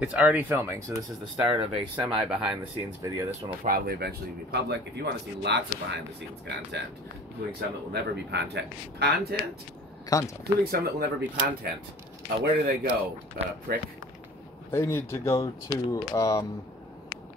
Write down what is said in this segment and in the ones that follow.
It's already filming, so this is the start of a semi-behind-the-scenes video. This one will probably eventually be public. If you want to see lots of behind-the-scenes content, including some that will never be content, including some that will never be content, where do they go, prick? They need to go to,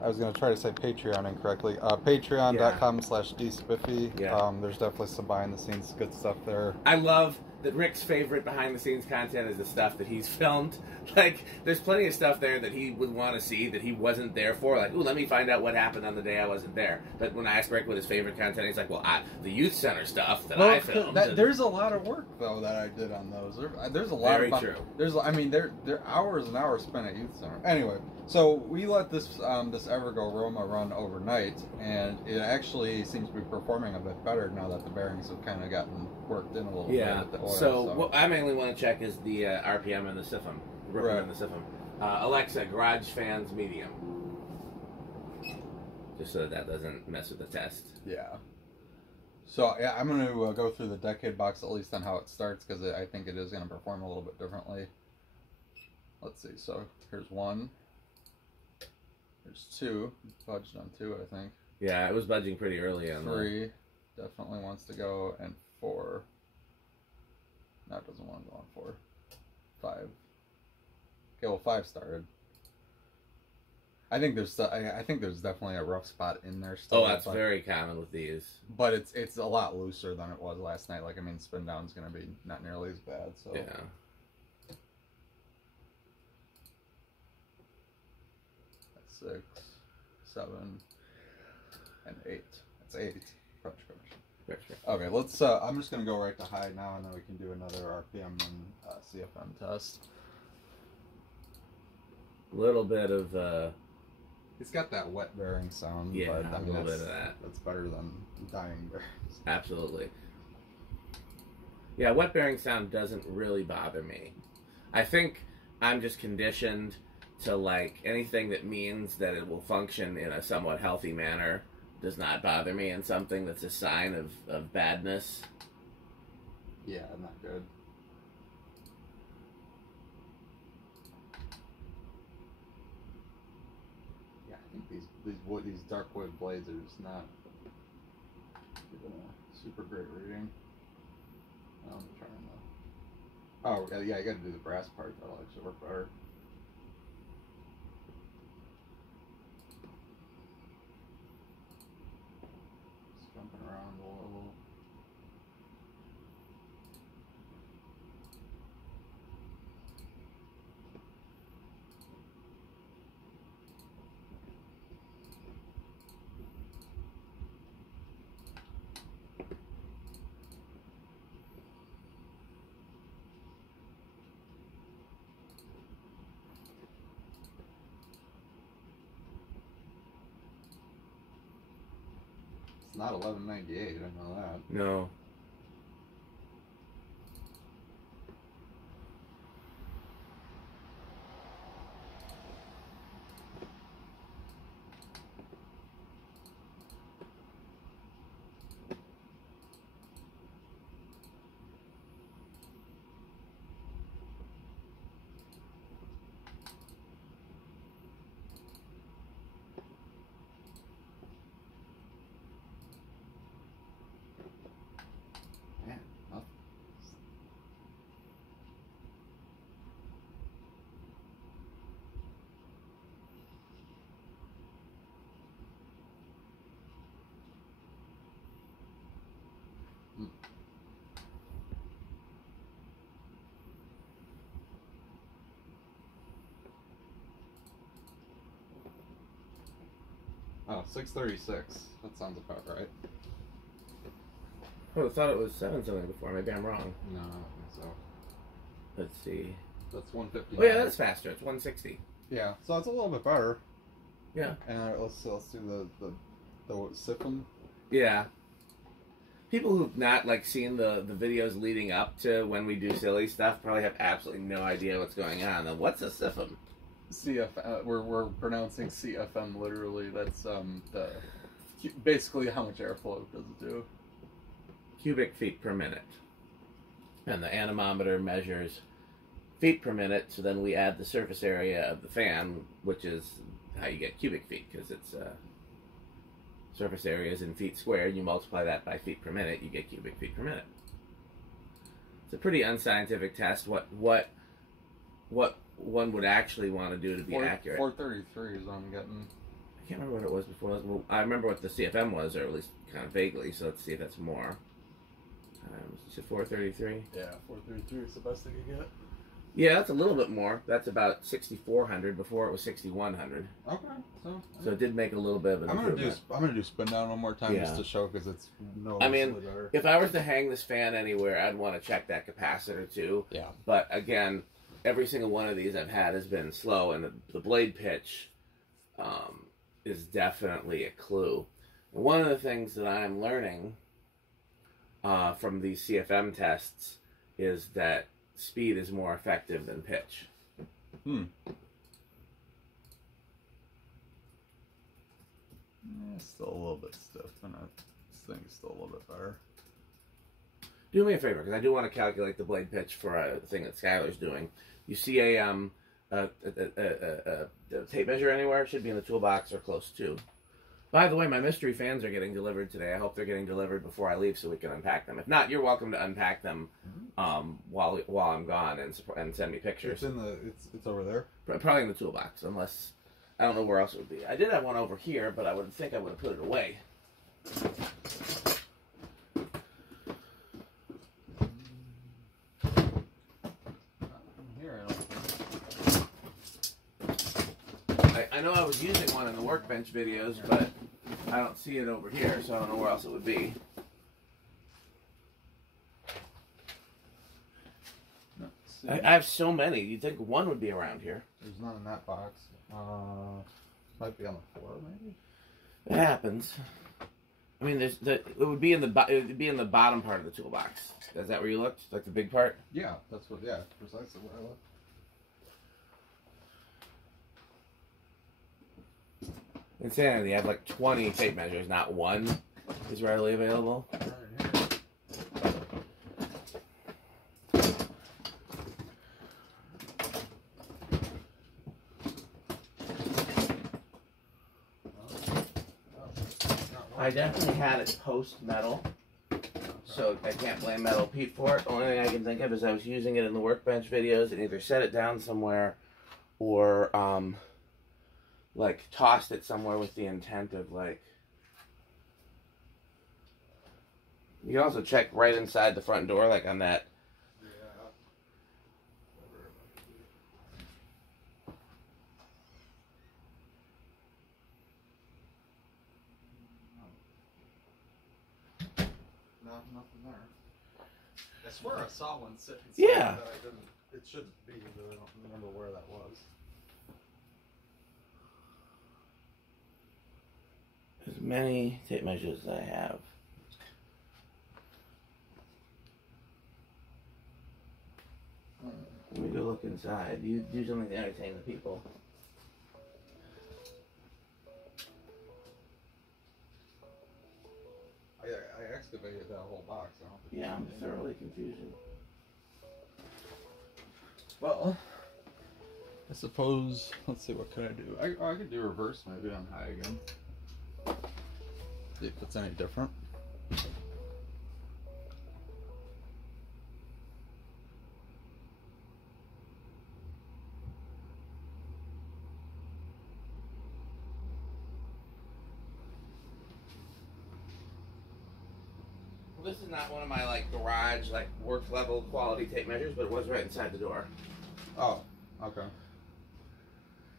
I was going to try to say Patreon incorrectly, patreon.com/dspiffy. Yeah. There's definitely some behind-the-scenes good stuff there. I love that Rick's favorite behind-the-scenes content is the stuff that he's filmed. Like, there's plenty of stuff there that he would want to see that he wasn't there for. Like, ooh, let me find out what happened on the day I wasn't there. But when I asked Rick what his favorite content, he's like, well, the youth center stuff that I filmed. There's a lot of work, though, that I did on those. There's a lot Very true. I mean, there are hours and hours spent at youth center. Anyway, so we let this this Evergo Roma run overnight, and it actually seems to be performing a bit better now that the bearings have kind of gotten worked in a little bit with the oil. So what I mainly want to check is the RPM and the siphon. And the siphon. Alexa, garage fans medium. Just so that doesn't mess with the test. Yeah. So yeah, I'm going to go through the decade box at least on how it starts, because I think it is going to perform a little bit differently. Let's see. So here's 1. There's 2. Budged on 2, I think. Yeah, it was budging pretty early on. 3 definitely wants to go, and 4. No, it doesn't want to go on 4. 5. Okay, well, 5 started. I think there's definitely a rough spot in there still. Oh, that's very common with these. But it's a lot looser than it was last night. Like, I mean, spin down's gonna be not nearly as bad. So yeah. 6, 7, and 8. That's 8. Crunch. Okay, let's. I'm just gonna go right to high now, and then we can do another RPM and CFM test. A little bit of. It's got that wet bearing sound. Yeah, but, I mean, a little bit of that. That's better than dying bearings. Absolutely. Yeah, wet bearing sound doesn't really bother me. I think I'm just conditioned to like anything that means that it will function in a somewhat healthy manner does not bother me, and something that's a sign of badness. Yeah, not good. Yeah, I think these dark wood blades are just not giving a super great reading. I'm trying to. Oh yeah, I got to do the brass part. That'll actually work better. Jumping around a little. It's not 1198, I know that. No. Oh, 636. That sounds about right. Oh, I thought it was 7 something before. Maybe I'm wrong. No, I don't think so. Let's see. That's 150. Oh yeah, that's faster. It's 160. Yeah, so it's a little bit better. Yeah. And let's do the siphon. Yeah. People who've not like seen the videos leading up to when we do silly stuff probably have absolutely no idea what's going on. Then what's a siphon? We're pronouncing CFM literally. That's basically how much airflow does it do? Cubic feet per minute. And the anemometer measures feet per minute, so then we add the surface area of the fan, which is how you get cubic feet, because it's surface area is in feet squared. You multiply that by feet per minute, you get cubic feet per minute. It's a pretty unscientific test. What one would actually want to do to be accurate. 433 is what I'm getting. I can't remember what it was before. Well, I remember what the CFM was, or at least kind of vaguely, so let's see if that's more. Is it 433? Yeah, 433 is the best they could get. Yeah, that's a little bit more. That's about 6,400. Before it was 6,100. Okay, so it did make a little bit of an improvement. I'm gonna do spin down one more time just to show, because it's I mean, if I was to hang this fan anywhere, I'd want to check that capacitor too. Yeah. But again, every single one of these I've had has been slow, and the blade pitch is definitely a clue. And one of the things that I'm learning from these CFM tests is that speed is more effective than pitch. Yeah, still a little bit stiff, and this thing's still a little bit better. Do me a favor, because I do want to calculate the blade pitch for a thing that Skylar's doing. You see a tape measure anywhere? It should be in the toolbox or close to. By the way, my mystery fans are getting delivered today. I hope they're getting delivered before I leave so we can unpack them. If not, you're welcome to unpack them while I'm gone and send me pictures. It's over there? Probably in the toolbox, unless I don't know where else it would be. I did have one over here, but I would think I would have put it away. I know I was using one in the workbench videos, but I don't see it over here, so I don't know where else it would be. I have so many. You'd think one would be around here. There's none in that box. Might be on the floor, maybe. It happens. I mean, it would be in the bottom part of the toolbox. Is that where you looked? Like the big part? Yeah, that's what. Yeah, precisely where I looked. Insanity. I have like 20 tape measures, not one is readily available. I definitely had it post metal, so I can't blame Metal Pete for it. Only thing I can think of is I was using it in the workbench videos and either set it down somewhere or like tossed it somewhere with the intent of like. You can also check right inside the front door, like on that. No, nothing there. I swear I saw one sitting. Yeah. That I didn't. It should be, but I don't remember where that was. As many tape measures as I have. Let me go look inside. You do something to entertain the people. I excavated that whole box. I don't think Yeah, I'm thoroughly confused. Well, I suppose. Let's see. What could I do? I could do reverse maybe on high again. See if it's any different. Well, this is not one of my like garage, like work level quality tape measures, but it was right inside the door. Oh, okay.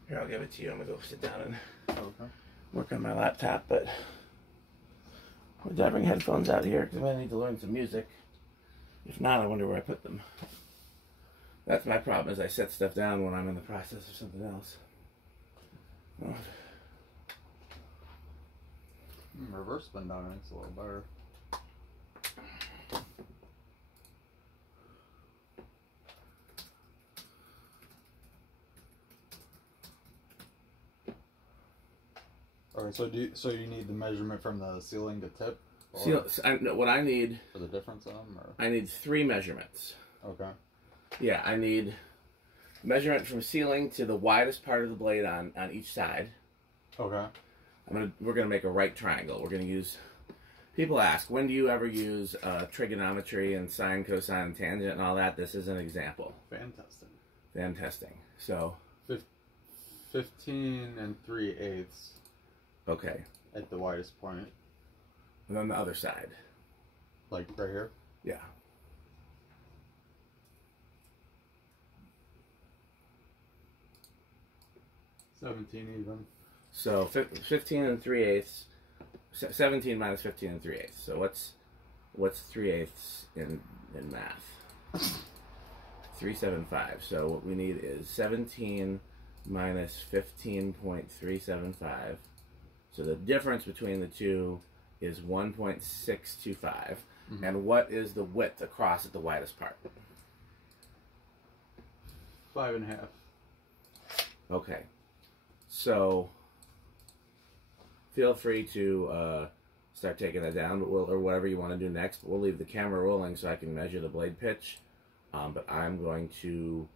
Here, I'll give it to you. I'm gonna go sit down and Okay. work on my laptop, but would I bring headphones out here because I need to learn some music? If not, I wonder where I put them. That's my problem, is I set stuff down when I'm in the process of something else. Oh. Reverse spin down makes a little better. Alright, so you need the measurement from the ceiling to tip? What I need For the difference of them? Or? I need 3 measurements. Okay. Yeah, I need Measurement from ceiling to the widest part of the blade on each side. Okay. We're gonna make a right triangle. We're gonna use. People ask, when do you ever use trigonometry and sine, cosine, and tangent and all that? This is an example. Fan testing. So 15 3/8. Okay. At the widest point. And then the other side. Like right here? Yeah. Even. So 15 3/8. 17 minus 15 3/8. So what's 3/8 in math? 375. So what we need is 17 minus 15.375. So the difference between the two is 1.625. Mm-hmm. And what is the width across at the widest part? 5.5. Okay. So feel free to start taking that down, or whatever you want to do next. But we'll leave the camera rolling so I can measure the blade pitch. But I'm going to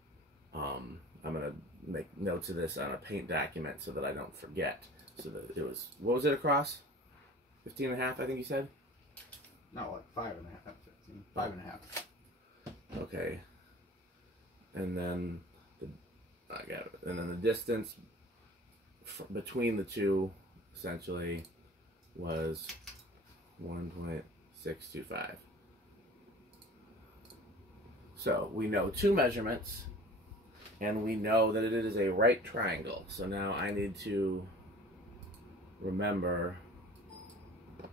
make notes of this on a paint document so that I don't forget. So that it was, what was it across? 15.5, I think you said? No, like 5.5, 15. 5.5. Okay. And then I got it. And then the distance between the two essentially was 1.625. So we know two measurements, and we know that it is a right triangle. So now I need to remember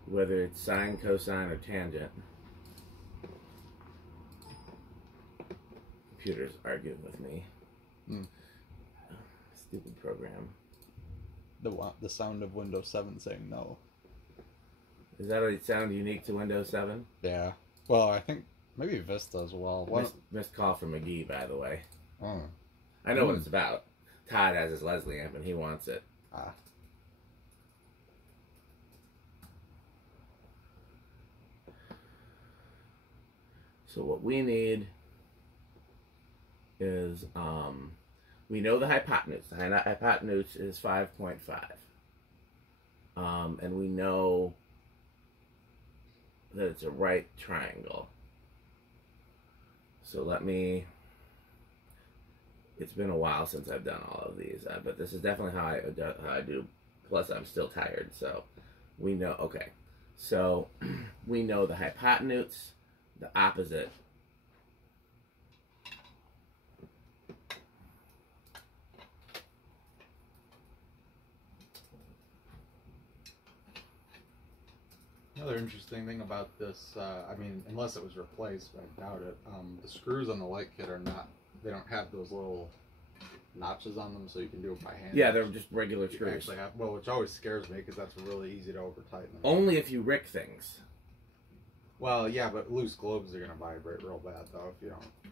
whether it's sine, cosine, or tangent. Computer's arguing with me. Stupid program. The sound of Windows 7 saying no. Is that a sound unique to Windows 7? Yeah. Well, I think maybe Vista as well. Missed call from McGee, by the way. Oh. I know what it's about. Todd has his Leslie amp, and he wants it. Ah. So what we need is, we know the hypotenuse. The hypotenuse is 5.5. And we know that it's a right triangle. So it's been a while since I've done all of these, but this is definitely how I do. Plus, I'm still tired, so we know. Okay, so we know the hypotenuse, the opposite. Another interesting thing about this, I mean, unless it was replaced, but I doubt it, the screws on the light kit are not, they don't have those little notches on them, so you can do it by hand. Yeah, they're just regular screws. Actually have, well, which always scares me, because that's really easy to over-tighten them. Only if you rick things. Well, yeah, but loose globes are going to vibrate real bad, though, if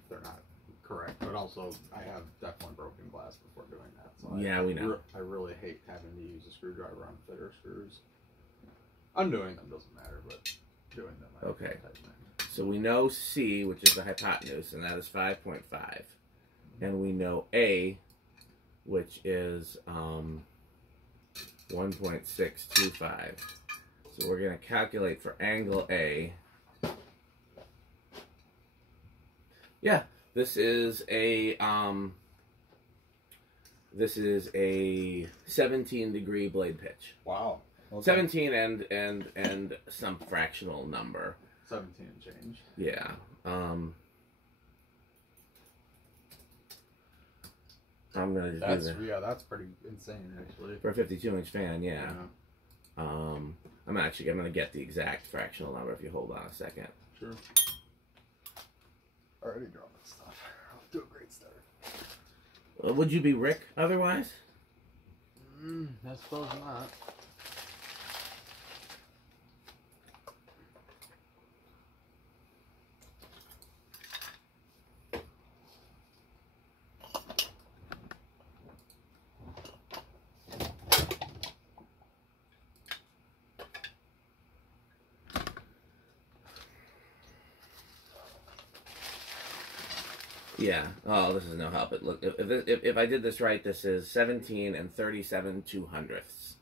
they're not correct. But also, I have definitely broken glass before doing that. So yeah, we know. I really hate having to use a screwdriver on fitter screws. Undoing them doesn't matter, but doing them. Okay. So we know C, which is the hypotenuse, and that is 5.5. And we know A, which is 1.625. So we're going to calculate for angle A. Yeah, this is a 17-degree blade pitch. Wow. Okay. 17 and some fractional number. 17 and change. Yeah. I'm gonna just that's pretty insane actually. For a 52-inch fan, yeah. I'm gonna get the exact fractional number if you hold on a second. Sure. Already drawn this stuff. I'll do a great start. Would you be Rick otherwise? I suppose not. Yeah. Oh, this is no help. It look if I did this right, this is 17 and 37/200ths.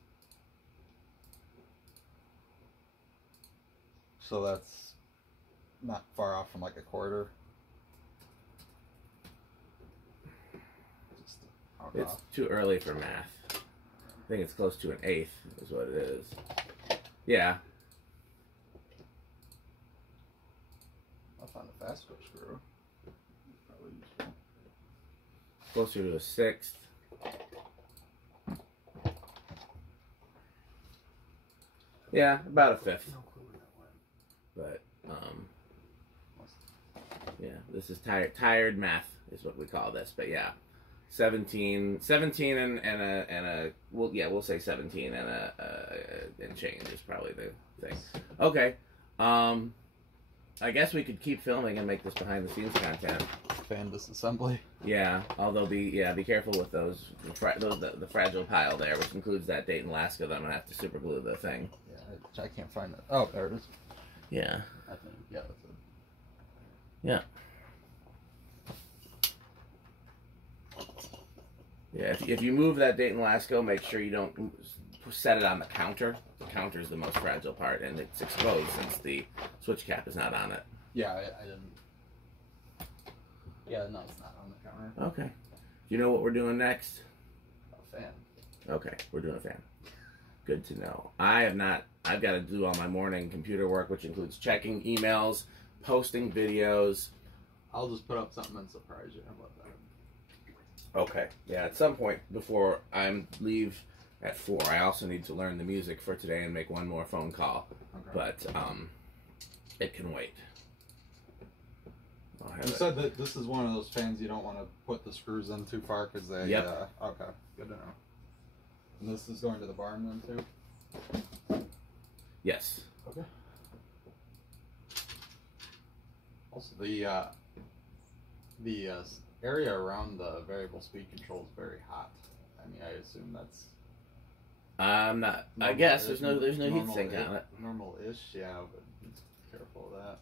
So that's not far off from like a quarter. Just It's too early for math. I think it's close to an eighth is what it is. Yeah. I'll find a fast twitch screw. Probably useful. Closer to a sixth. Yeah, about a fifth. But yeah, this is tired math is what we call this. But yeah, 17 and a we'll say 17 and change is probably the thing. Okay, I guess we could keep filming and make this behind the scenes content. Fan disassembly. Yeah, although be careful with those the fragile pile there, which includes that date in Alaska that I'm gonna have to super glue the thing. Yeah, I can't find it. Oh, there it is. Yeah. I think yeah, that's it. Yeah. Yeah, if you move that date in Lasco, make sure you don't set it on the counter. The counter is the most fragile part, and it's exposed since the switch cap is not on it. Yeah, I didn't. Yeah, no, it's not on the counter. Okay. Do you know what we're doing next? A fan. Okay, we're doing a fan. Good to know. I've got to do all my morning computer work, which includes checking emails, posting videos. I'll just put up something and surprise you. How about that? Okay. Yeah, at some point before I leave at 4, I also need to learn the music for today and make one more phone call. Okay. But it can wait. You said that this is one of those fans you don't want to put the screws in too far because they... Yep. Okay, good to know. And this is going to the barn then too? Yes. Okay. Also, the area around the variable speed control is very hot. I mean, I assume that's... I'm not... I guess there's no heat sink on it. Normal-ish, yeah, but be careful of that.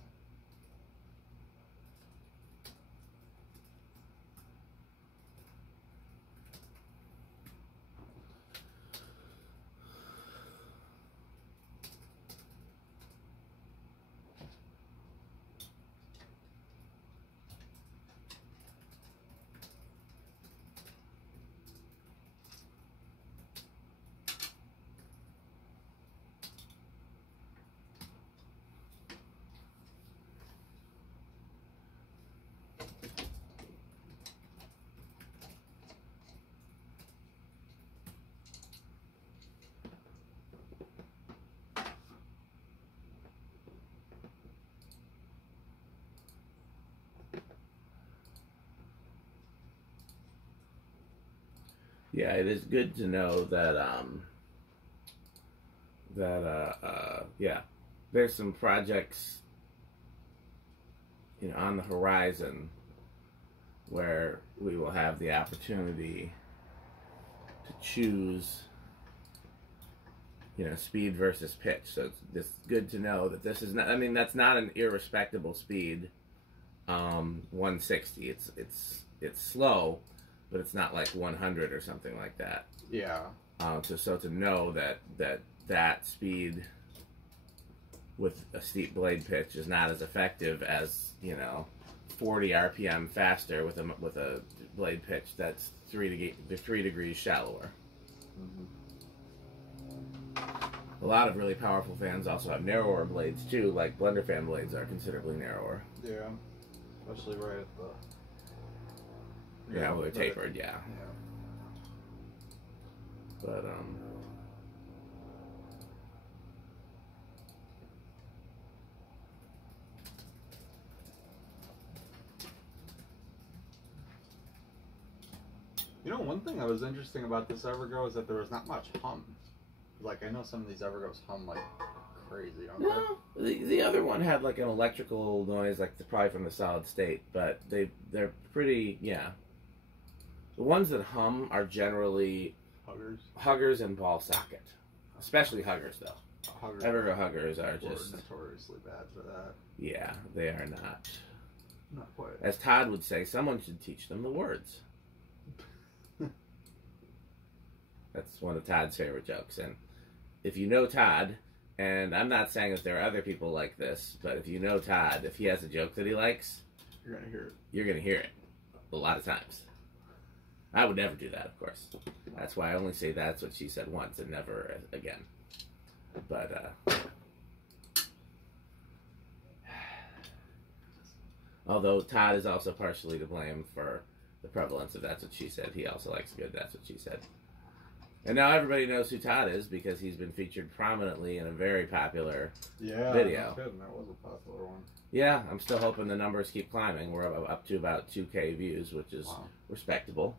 Yeah, it is good to know that yeah, there's some projects, on the horizon where we will have the opportunity to choose, speed versus pitch. So it's good to know that this is not. I mean, that's not an irrespectable speed. 160. It's slow, but it's not like 100 or something like that. Yeah. So to know that speed with a steep blade pitch is not as effective as 40 RPM faster with a blade pitch that's 3 degrees shallower. Mm-hmm. A lot of really powerful fans also have narrower blades too, like blender fan blades are considerably narrower. Yeah, especially right at the... Yeah, well, they're tapered, yeah. But, one thing that was interesting about this Evergo is that there was not much hum. Like, I know some of these Evergos hum like crazy, don't they? The other one had like an electrical noise, like probably from the solid state, but they're pretty, yeah. The ones that hum are generally huggers and ball socket, especially huggers though. Evergo huggers are just notoriously bad for that. Yeah, they are not. Not quite. As Todd would say, someone should teach them the words. That's one of Todd's favorite jokes. And if you know Todd, and I'm not saying that there are other people like this, but if you know Todd, if he has a joke that he likes, you're going to hear it. You're going to hear it a lot of times. I would never do that, of course. That's why I only say that's what she said once and never again. But, although Todd is also partially to blame for the prevalence of that's what she said. He also likes good that's what she said. And now everybody knows who Todd is because he's been featured prominently in a very popular video. Yeah, that was a popular one. Yeah, I'm still hoping the numbers keep climbing. We're up to about 2K views, which is respectable.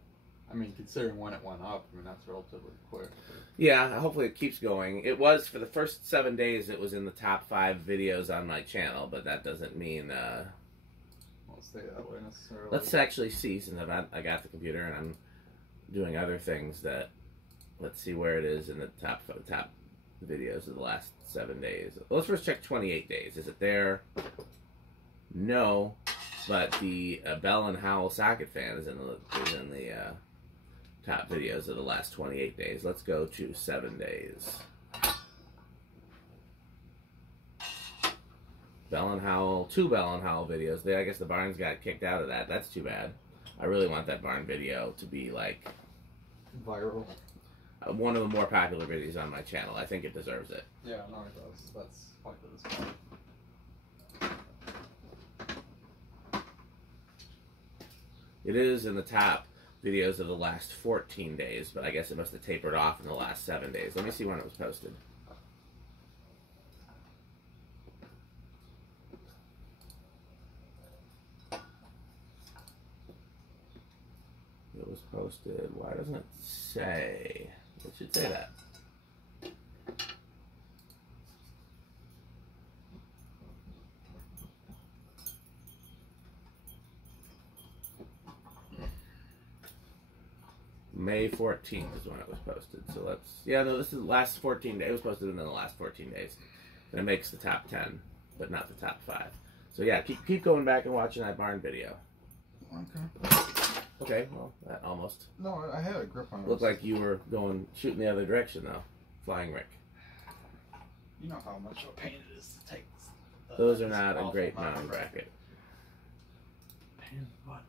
I mean, considering when it went up, I mean, that's relatively quick. Yeah, hopefully it keeps going. It was, for the first 7 days, it was in the top 5 videos on my channel, but that doesn't mean... won't stay that way necessarily. Let's actually see, since I got the computer and I'm doing other things that... Let's see where it is in the top videos of the last 7 days. Let's first check 28 days. Is it there? No, but the Bell & Howell socket fan is in the top videos of the last 28 days. Let's go to 7 days. Bell & Howell, 2 Bell & Howell videos. I guess the Barnes got kicked out of that. That's too bad. I really want that Barn video to be like... viral. One of the more popular videos on my channel. I think it deserves it. Yeah, no, it does. That's likely this one. It is in the top videos of the last 14 days, but I guess it must have tapered off in the last 7 days. Let me see when it was posted. It was posted. Why doesn't it say? It should say that. May 14th is when it was posted. So let's... Yeah, no, this is the last 14 days. It was posted in the last 14 days. And it makes the top 10, but not the top 5. So yeah, keep going back and watching that Barn video. Okay. Okay, well, that almost... No, I had a grip on it. Looked like you were shooting the other direction, though. Flying Rick. You know how much of a pain it is to take... Those are not a great mountain bracket. Pain in the butt.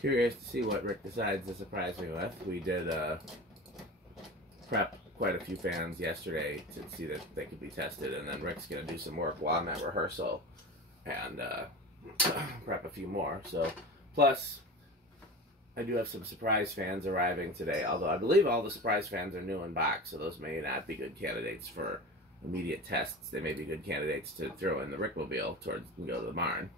Curious to see what Rick decides to surprise me with. We did prep quite a few fans yesterday to see that they could be tested, and then Rick's going to do some work while I'm at rehearsal and prep a few more. So, plus, I do have some surprise fans arriving today, although I believe all the surprise fans are new in box, so those may not be good candidates for immediate tests. They may be good candidates to throw in the Rickmobile towards and go to the barn.